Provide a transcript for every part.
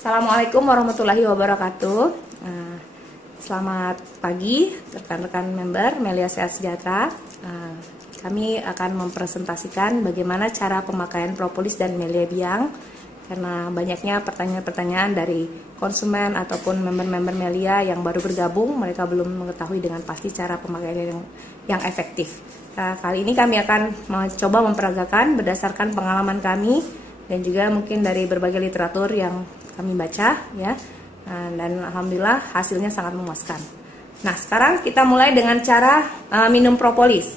Assalamualaikum warahmatullahi wabarakatuh. Selamat pagi rekan-rekan member Melia Sehat Sejahtera. Kami akan mempresentasikan bagaimana cara pemakaian propolis dan Melia Biang, karena banyaknya pertanyaan-pertanyaan dari konsumen ataupun member-member Melia yang baru bergabung, mereka belum mengetahui dengan pasti cara pemakaian yang efektif. Kali ini kami akan mencoba memperagakan berdasarkan pengalaman kami dan juga mungkin dari berbagai literatur yang kami baca, ya, dan alhamdulillah hasilnya sangat memuaskan. Nah, sekarang kita mulai dengan cara minum propolis.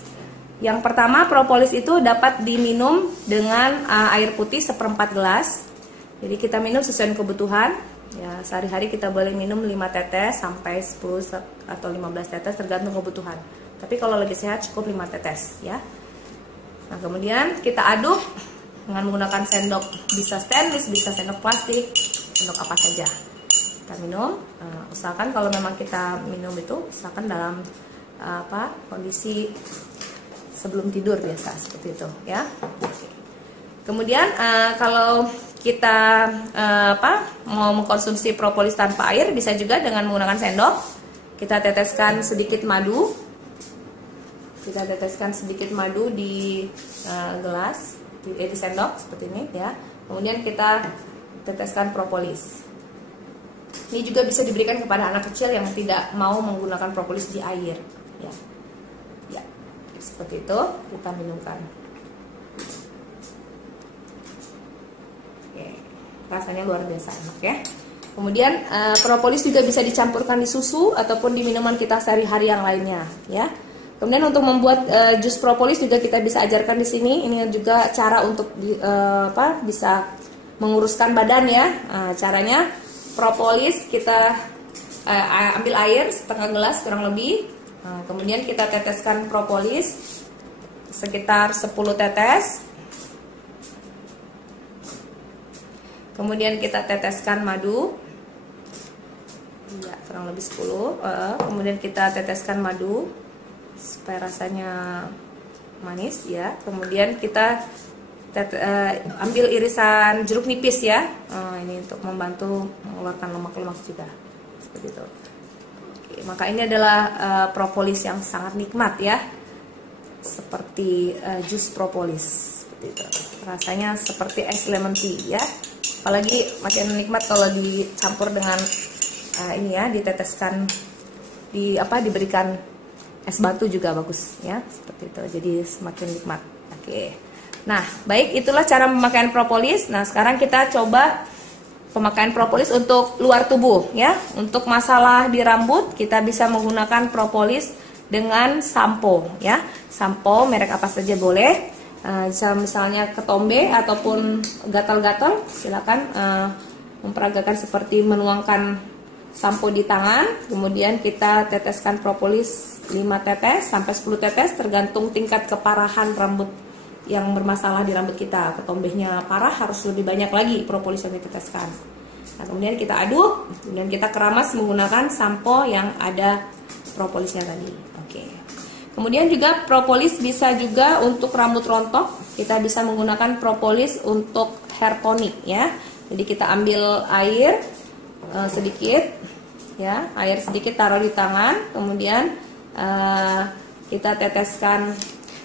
Yang pertama, propolis itu dapat diminum dengan air putih 1/4 gelas. Jadi kita minum sesuai kebutuhan. Ya, sehari-hari kita boleh minum 5 tetes sampai 10 atau 15 tetes tergantung kebutuhan. Tapi kalau lagi sehat cukup 5 tetes, ya. Nah, kemudian kita aduk dengan menggunakan sendok, bisa stainless, bisa sendok plastik, sendok apa saja. Kita minum, usahakan kalau memang kita minum itu, usahakan dalam kondisi sebelum tidur biasa seperti itu, ya. Kemudian kalau kita mau mengkonsumsi propolis tanpa air, bisa juga dengan menggunakan sendok. Kita teteskan sedikit madu. Kita teteskan sedikit madu di gelas, di sendok seperti ini, ya. Kemudian kita teteskan propolis. Ini juga bisa diberikan kepada anak kecil yang tidak mau menggunakan propolis di air, ya. Ya, seperti itu kita minumkan. Oke, rasanya luar biasa enak, ya. Kemudian propolis juga bisa dicampurkan di susu ataupun di minuman kita sehari-hari yang lainnya, ya. Kemudian untuk membuat jus propolis juga kita bisa ajarkan di sini. Ini juga cara untuk bisa menguruskan badan, ya. Caranya propolis kita ambil air setengah gelas kurang lebih. Kemudian kita teteskan propolis sekitar 10 tetes. Kemudian kita teteskan madu. Ya, kurang lebih 10. Kemudian kita teteskan madu supaya rasanya manis, ya. Kemudian kita ambil irisan jeruk nipis, ya. Ini untuk membantu mengeluarkan lemak-lemak juga, seperti itu. Oke, maka ini adalah propolis yang sangat nikmat, ya, seperti jus propolis, seperti itu. Rasanya seperti es lemon tea, ya. Apalagi makin nikmat kalau dicampur dengan ini, ya, diteteskan, diberikan es batu juga bagus, ya, seperti itu. Jadi semakin nikmat. Oke. Nah, baik, itulah cara pemakaian propolis. Nah, sekarang kita coba pemakaian propolis untuk luar tubuh, ya. Untuk masalah di rambut, kita bisa menggunakan propolis dengan sampo, ya. Sampo merek apa saja boleh. Misalnya ketombe ataupun gatal-gatal, silakan memperagakan seperti menuangkan sampo di tangan, kemudian kita teteskan propolis 5 tetes sampai 10 tetes tergantung tingkat keparahan rambut yang bermasalah di rambut kita. Ketombehnya parah, harus lebih banyak lagi propolis yang diteteskan. Nah, kemudian kita aduk, kemudian kita keramas menggunakan sampo yang ada propolisnya tadi. Oke. Kemudian juga propolis bisa juga untuk rambut rontok. Kita bisa menggunakan propolis untuk hair tonic, ya. Jadi kita ambil air sedikit, ya, air sedikit taruh di tangan, kemudian kita teteskan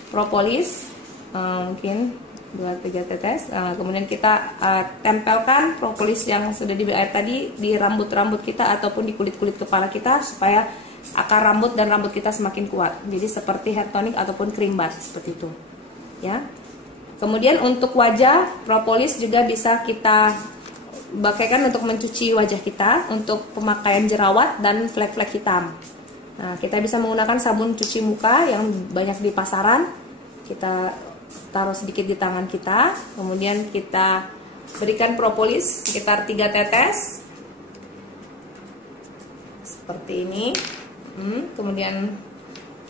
propolis mungkin 2-3 tetes, kemudian kita tempelkan propolis yang sudah di air tadi di rambut-rambut kita ataupun di kulit-kulit kepala kita supaya akar rambut dan rambut kita semakin kuat. Jadi seperti hair tonic ataupun cream bath, seperti itu, ya. Kemudian untuk wajah, propolis juga bisa kita pakaikan untuk mencuci wajah kita, untuk pemakaian jerawat dan flek-flek hitam. Nah, kita bisa menggunakan sabun cuci muka yang banyak di pasaran. Kita taruh sedikit di tangan kita, kemudian kita berikan propolis sekitar 3 tetes seperti ini. Kemudian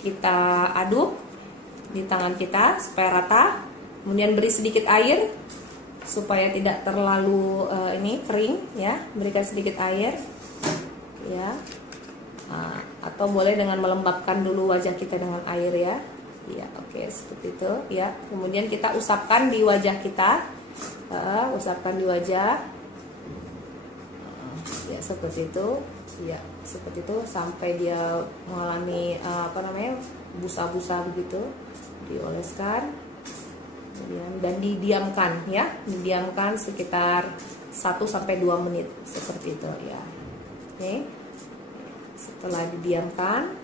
kita aduk di tangan kita supaya rata, kemudian beri sedikit air supaya tidak terlalu kering, ya. Berikan sedikit air, ya. Atau boleh dengan melembabkan dulu wajah kita dengan air, ya. Ya, oke, seperti itu, ya. Kemudian kita usapkan di wajah kita, usapkan di wajah. Ya, seperti itu. Ya, seperti itu sampai dia mengalami busa-busa begitu. Dioleskan. Kemudian dan didiamkan ya. Didiamkan sekitar 1-2 menit seperti itu ya. Oke. Setelah didiamkan,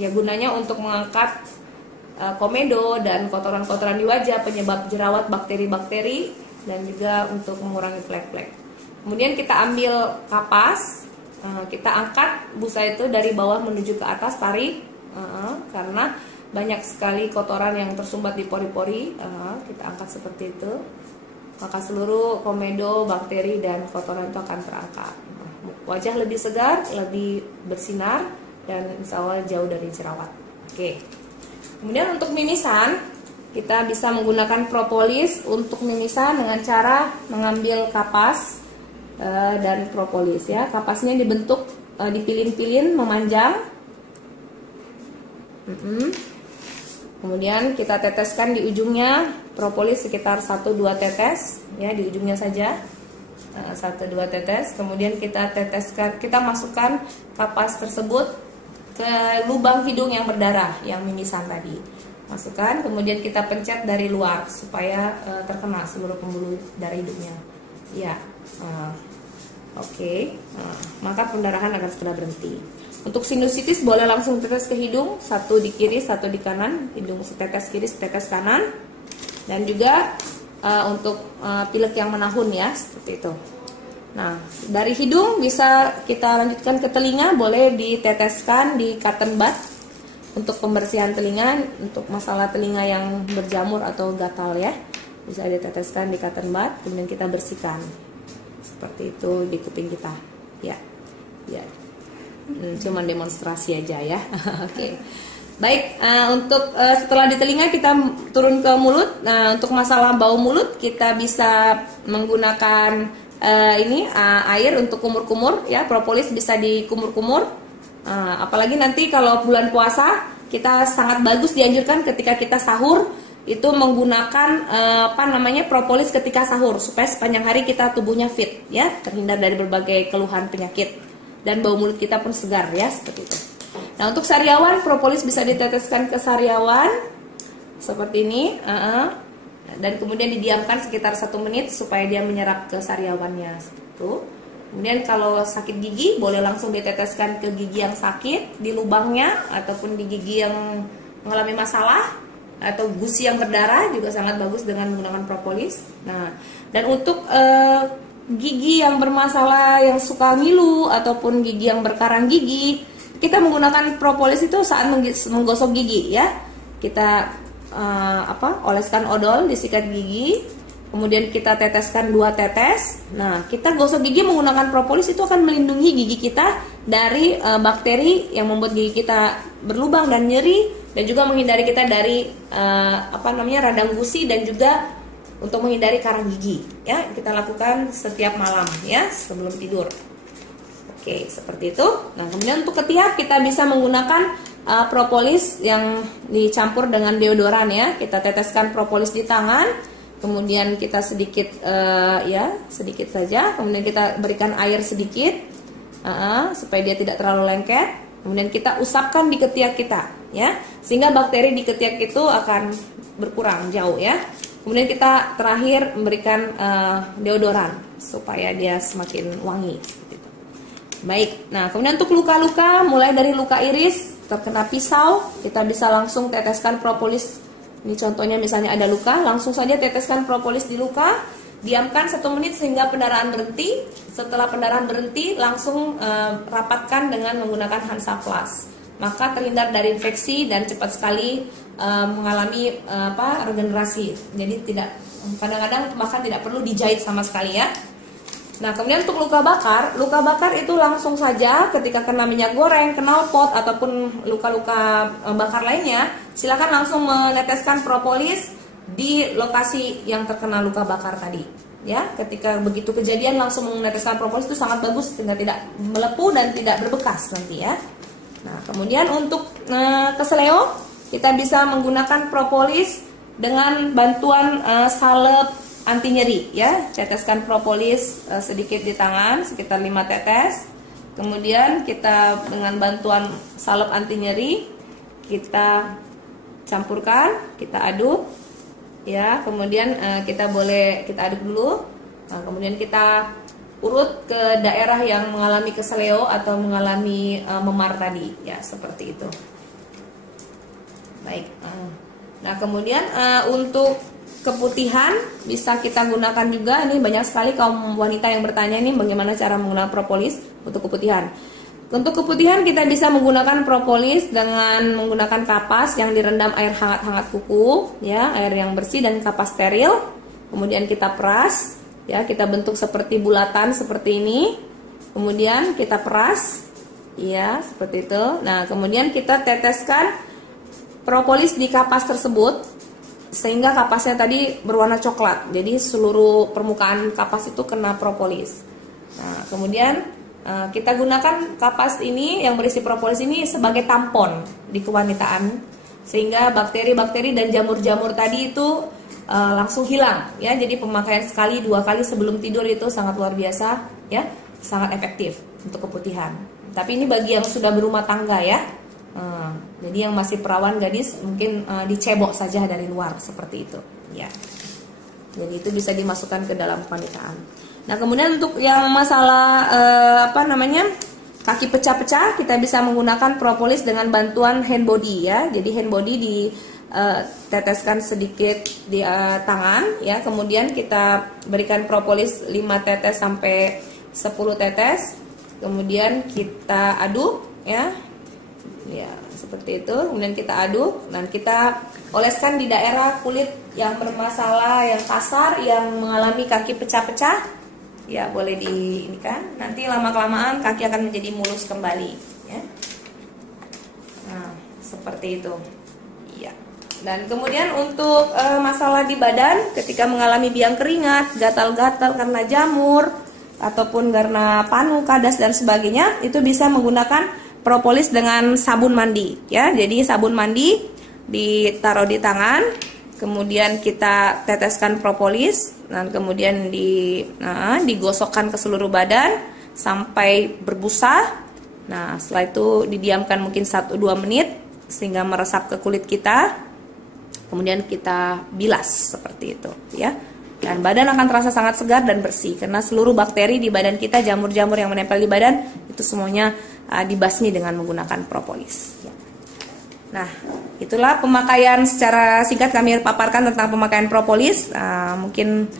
ya gunanya untuk mengangkat komedo dan kotoran-kotoran di wajah, penyebab jerawat, bakteri-bakteri, dan juga untuk mengurangi flek-flek. Kemudian kita ambil kapas, kita angkat busa itu dari bawah menuju ke atas, tarik, karena banyak sekali kotoran yang tersumbat di pori-pori. Kita angkat seperti itu, maka seluruh komedo, bakteri, dan kotoran itu akan terangkat. Wajah lebih segar, lebih bersinar, dan insya Allah jauh dari jerawat. Oke. Kemudian untuk mimisan, kita bisa menggunakan propolis untuk mimisan dengan cara mengambil kapas dan propolis ya. Kapasnya dibentuk dipilin-pilin memanjang. Kemudian kita teteskan di ujungnya propolis sekitar 1-2 tetes ya, di ujungnya saja. 1-2 tetes. Kemudian kita teteskan, kita masukkan kapas tersebut ke lubang hidung yang berdarah, yang mimisan tadi. Masukkan, kemudian kita pencet dari luar supaya terkena seluruh pembuluh darah hidungnya. Ya, oke. Maka pendarahan akan segera berhenti. Untuk sinusitis boleh langsung tetes ke hidung, 1 di kiri, 1 di kanan, hidung setetes kiri, setetes kanan, dan juga untuk pilek yang menahun ya, seperti itu. Nah, dari hidung bisa kita lanjutkan ke telinga, boleh diteteskan di cotton bud untuk pembersihan telinga, untuk masalah telinga yang berjamur atau gatal ya, bisa diteteskan di cotton bud, kemudian kita bersihkan seperti itu di kuping kita ya. Cuman demonstrasi aja ya. Oke. Baik, untuk setelah di telinga kita turun ke mulut. Nah, untuk masalah bau mulut kita bisa menggunakan air untuk kumur-kumur ya, propolis bisa dikumur-kumur. Apalagi nanti kalau bulan puasa, kita sangat bagus dianjurkan ketika kita sahur itu menggunakan propolis ketika sahur supaya sepanjang hari kita tubuhnya fit ya, terhindar dari berbagai keluhan penyakit dan bau mulut kita pun segar ya, seperti itu. Nah, untuk sariawan, propolis bisa diteteskan ke sariawan seperti ini, dan kemudian didiamkan sekitar 1 menit supaya dia menyerap ke sariawannya seperti itu. Kemudian kalau sakit gigi boleh langsung diteteskan ke gigi yang sakit di lubangnya, ataupun di gigi yang mengalami masalah atau gusi yang berdarah juga sangat bagus dengan menggunakan propolis. Nah, dan untuk gigi yang bermasalah, yang suka ngilu ataupun gigi yang berkarang gigi, kita menggunakan propolis itu saat menggosok gigi ya. Kita oleskan odol di sikat gigi, kemudian kita teteskan 2 tetes. Nah, kita gosok gigi menggunakan propolis itu akan melindungi gigi kita dari bakteri yang membuat gigi kita berlubang dan nyeri, dan juga menghindari kita dari radang gusi, dan juga untuk menghindari karang gigi ya. Kita lakukan setiap malam ya sebelum tidur. Oke, seperti itu. Nah, kemudian untuk ketiak kita bisa menggunakan propolis yang dicampur dengan deodoran ya. Kita teteskan propolis di tangan, kemudian kita sedikit sedikit saja, kemudian kita berikan air sedikit supaya dia tidak terlalu lengket. Kemudian kita usapkan di ketiak kita ya, sehingga bakteri di ketiak itu akan berkurang jauh ya. Kemudian kita terakhir memberikan deodoran supaya dia semakin wangi. Baik, nah kemudian untuk luka-luka, mulai dari luka iris, terkena pisau, kita bisa langsung teteskan propolis. Ini contohnya misalnya ada luka, langsung saja teteskan propolis di luka, diamkan 1 menit sehingga pendarahan berhenti. Setelah pendarahan berhenti, langsung rapatkan dengan menggunakan Hansaplast. Maka terhindar dari infeksi dan cepat sekali mengalami regenerasi. Jadi kadang-kadang bahkan tidak perlu dijahit sama sekali ya. Nah, kemudian untuk luka bakar itu langsung saja ketika kena minyak goreng, knalpot ataupun luka-luka bakar lainnya, silakan langsung meneteskan propolis di lokasi yang terkena luka bakar tadi. Ya, ketika begitu kejadian langsung meneteskan propolis itu sangat bagus sehingga tidak melepuh dan tidak berbekas nanti ya. Nah, kemudian untuk keseleo kita bisa menggunakan propolis dengan bantuan salep anti nyeri ya. Teteskan propolis sedikit di tangan, sekitar 5 tetes. Kemudian kita dengan bantuan salep anti nyeri kita campurkan, kita aduk ya. Kemudian kita aduk dulu. Nah, kemudian kita urut ke daerah yang mengalami keseleo atau mengalami memar tadi ya, seperti itu. Baik. Nah, kemudian untuk keputihan bisa kita gunakan juga. Ini banyak sekali kaum wanita yang bertanya nih bagaimana cara menggunakan propolis untuk keputihan. Untuk keputihan kita bisa menggunakan propolis dengan menggunakan kapas yang direndam air hangat-hangat kuku ya, air yang bersih dan kapas steril. Kemudian kita peras ya, kita bentuk seperti bulatan seperti ini. Kemudian kita peras ya, seperti itu. Nah, kemudian kita teteskan propolis di kapas tersebut sehingga kapasnya tadi berwarna coklat. Jadi seluruh permukaan kapas itu kena propolis. Nah, kemudian kita gunakan kapas ini yang berisi propolis ini sebagai tampon di kewanitaan sehingga bakteri-bakteri dan jamur-jamur tadi itu langsung hilang ya. Jadi pemakaian sekali 2 kali sebelum tidur itu sangat luar biasa ya, sangat efektif untuk keputihan. Tapi ini bagi yang sudah berumah tangga ya. Jadi yang masih perawan gadis mungkin dicebok saja dari luar seperti itu ya. Jadi itu bisa dimasukkan ke dalam kewanitaan. Nah, kemudian untuk yang masalah kaki pecah-pecah, kita bisa menggunakan propolis dengan bantuan hand body ya. Jadi hand body diteteskan sedikit di tangan ya. Kemudian kita berikan propolis 5 tetes sampai 10 tetes. Kemudian kita aduk ya. Ya, seperti itu. Kemudian kita aduk dan kita oleskan di daerah kulit yang bermasalah, yang kasar, yang mengalami kaki pecah-pecah. Ya, boleh ini kan. Nanti lama-kelamaan kaki akan menjadi mulus kembali ya. Nah, seperti itu. Iya. Dan kemudian untuk masalah di badan ketika mengalami biang keringat, gatal-gatal karena jamur ataupun karena panu, kadas dan sebagainya, itu bisa menggunakan propolis dengan sabun mandi ya. Jadi sabun mandi ditaruh di tangan, kemudian kita teteskan propolis dan kemudian digosokkan ke seluruh badan sampai berbusa. Nah, setelah itu didiamkan mungkin 1-2 menit sehingga meresap ke kulit kita. Kemudian kita bilas seperti itu ya. Dan badan akan terasa sangat segar dan bersih karena seluruh bakteri di badan kita, jamur-jamur yang menempel di badan itu semuanya dibasmi dengan menggunakan propolis. Nah, itulah pemakaian secara singkat kami paparkan tentang pemakaian propolis. Mungkin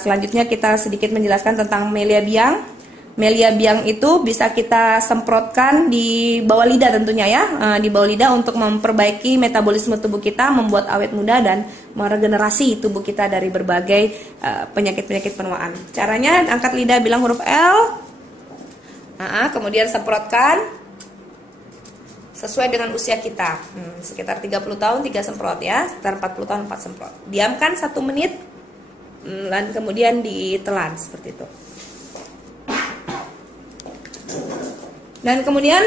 selanjutnya kita sedikit menjelaskan tentang melia biang. Melia biang itu bisa kita semprotkan di bawah lidah tentunya ya, di bawah lidah untuk memperbaiki metabolisme tubuh kita, membuat awet muda dan meregenerasi tubuh kita dari berbagai penyakit-penyakit penuaan. Caranya angkat lidah, bilang huruf L. Kemudian semprotkan sesuai dengan usia kita. Sekitar 30 tahun 3 semprot ya, sekitar 40 tahun 4 semprot. Diamkan 1 menit dan kemudian ditelan seperti itu. Dan kemudian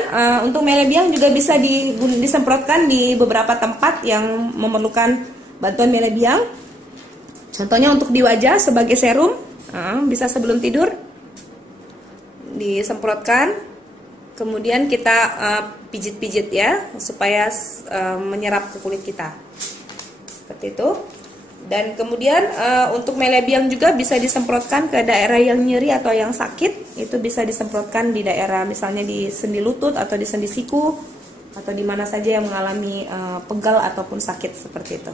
untuk melia biang juga bisa disemprotkan di beberapa tempat yang memerlukan bantuan melia biang. Contohnya untuk di wajah sebagai serum, bisa sebelum tidur disemprotkan. Kemudian kita pijit-pijit ya supaya menyerap ke kulit kita. Seperti itu. Dan kemudian untuk melia biang juga bisa disemprotkan ke daerah yang nyeri atau yang sakit. Itu bisa disemprotkan di daerah misalnya di sendi lutut atau di sendi siku atau di mana saja yang mengalami pegal ataupun sakit seperti itu.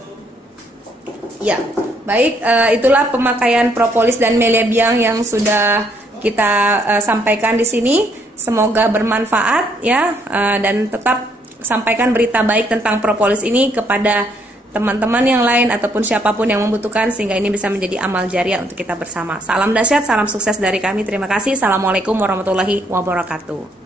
Ya, baik, itulah pemakaian propolis dan melia biang yang sudah kita sampaikan di sini. Semoga bermanfaat ya, dan tetap sampaikan berita baik tentang propolis ini kepada teman-teman yang lain ataupun siapapun yang membutuhkan sehingga ini bisa menjadi amal jariah untuk kita bersama. Salam dahsyat, salam sukses dari kami. Terima kasih. Assalamualaikum warahmatullahi wabarakatuh.